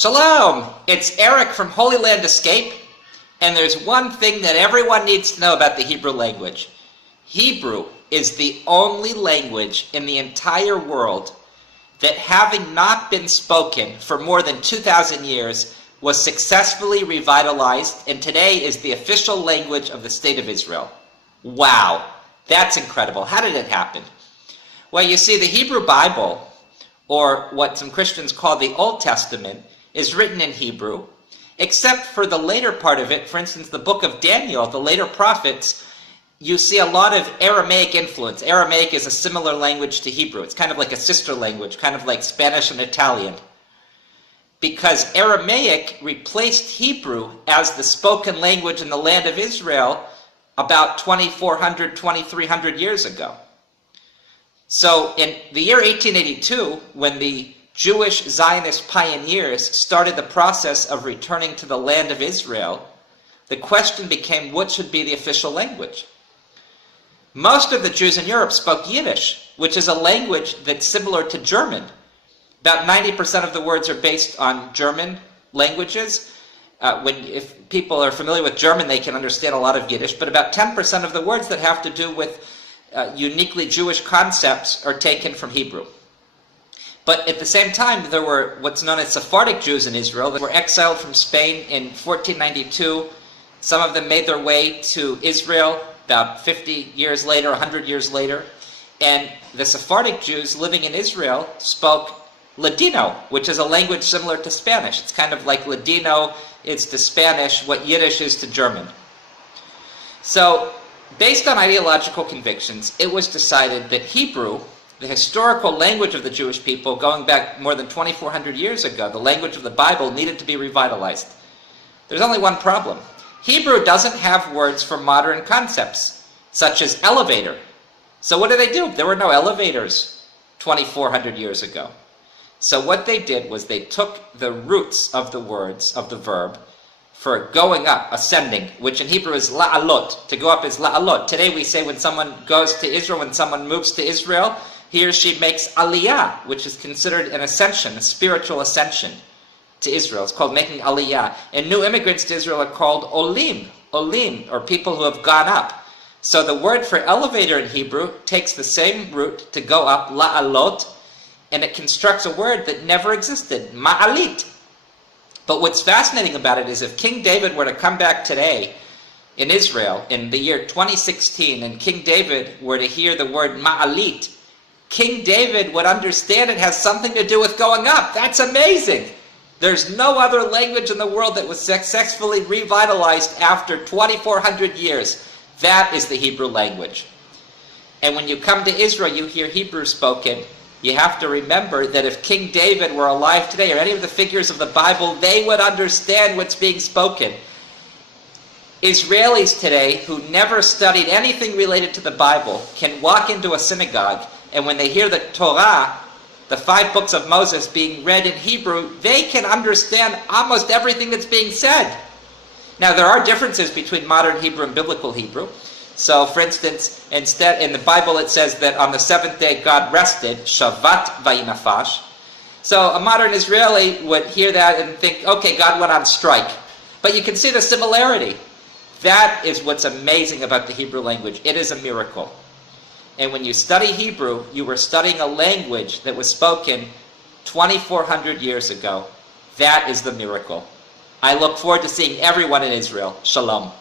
Shalom! It's Eric from Holy Land Escape, and there's one thing that everyone needs to know about the Hebrew language. Hebrew is the only language in the entire world that, having not been spoken for more than 2,000 years, was successfully revitalized and today is the official language of the State of Israel. Wow, that's incredible. How did it happen? Well, you see, the Hebrew Bible, or what some Christians call the Old Testament, is written in Hebrew, except for the later part of it. For instance, the book of Daniel, the later prophets, you see a lot of Aramaic influence. Aramaic is a similar language to Hebrew. It's kind of like a sister language, kind of like Spanish and Italian. Because Aramaic replaced Hebrew as the spoken language in the land of Israel about 2,400, 2,300 years ago. So in the year 1882, when the Jewish Zionist pioneers started the process of returning to the land of Israel, the question became, what should be the official language? Most of the Jews in Europe spoke Yiddish, which is a language that's similar to German. About 90% of the words are based on German languages. If people are familiar with German, they can understand a lot of Yiddish, but about 10% of the words that have to do with uniquely Jewish concepts are taken from Hebrew. But at the same time, there were what's known as Sephardic Jews in Israel that were exiled from Spain in 1492. Some of them made their way to Israel about 50 years later, 100 years later. And the Sephardic Jews living in Israel spoke Ladino, which is a language similar to Spanish. It's kind of like Ladino is to Spanish what Yiddish is to German. So, based on ideological convictions, it was decided that Hebrew, the historical language of the Jewish people going back more than 2,400 years ago, the language of the Bible, needed to be revitalized. There's only one problem. Hebrew doesn't have words for modern concepts, such as elevator. So what did they do? There were no elevators 2,400 years ago. So what they did was they took the roots of the words, of the verb, for going up, ascending, which in Hebrew is la'alot. To go up is la'alot. Today we say when someone goes to Israel, when someone moves to Israel, he or she makes aliyah, which is considered an ascension, a spiritual ascension to Israel. It's called making aliyah. And new immigrants to Israel are called olim, or people who have gone up. So the word for elevator in Hebrew takes the same root to go up, la'alot, and it constructs a word that never existed, ma'alit. But what's fascinating about it is if King David were to come back today in Israel in the year 2016, and King David were to hear the word ma'alit, King David would understand it has something to do with going up. That's amazing. There's no other language in the world that was successfully revitalized after 2,400 years. That is the Hebrew language. And when you come to Israel, you hear Hebrew spoken. You have to remember that if King David were alive today, or any of the figures of the Bible, they would understand what's being spoken. Israelis today, who never studied anything related to the Bible, can walk into a synagogue, and when they hear the Torah, the 5 books of Moses, being read in Hebrew, they can understand almost everything that's being said. Now, there are differences between modern Hebrew and biblical Hebrew. So, for instance, instead in the Bible it says that on the 7th day God rested, Shavat vayinafash. So a modern Israeli would hear that and think, okay, God went on strike. But you can see the similarity. That is what's amazing about the Hebrew language. It is a miracle. And when you study Hebrew, you were studying a language that was spoken 2,400 years ago. That is the miracle. I look forward to seeing everyone in Israel. Shalom.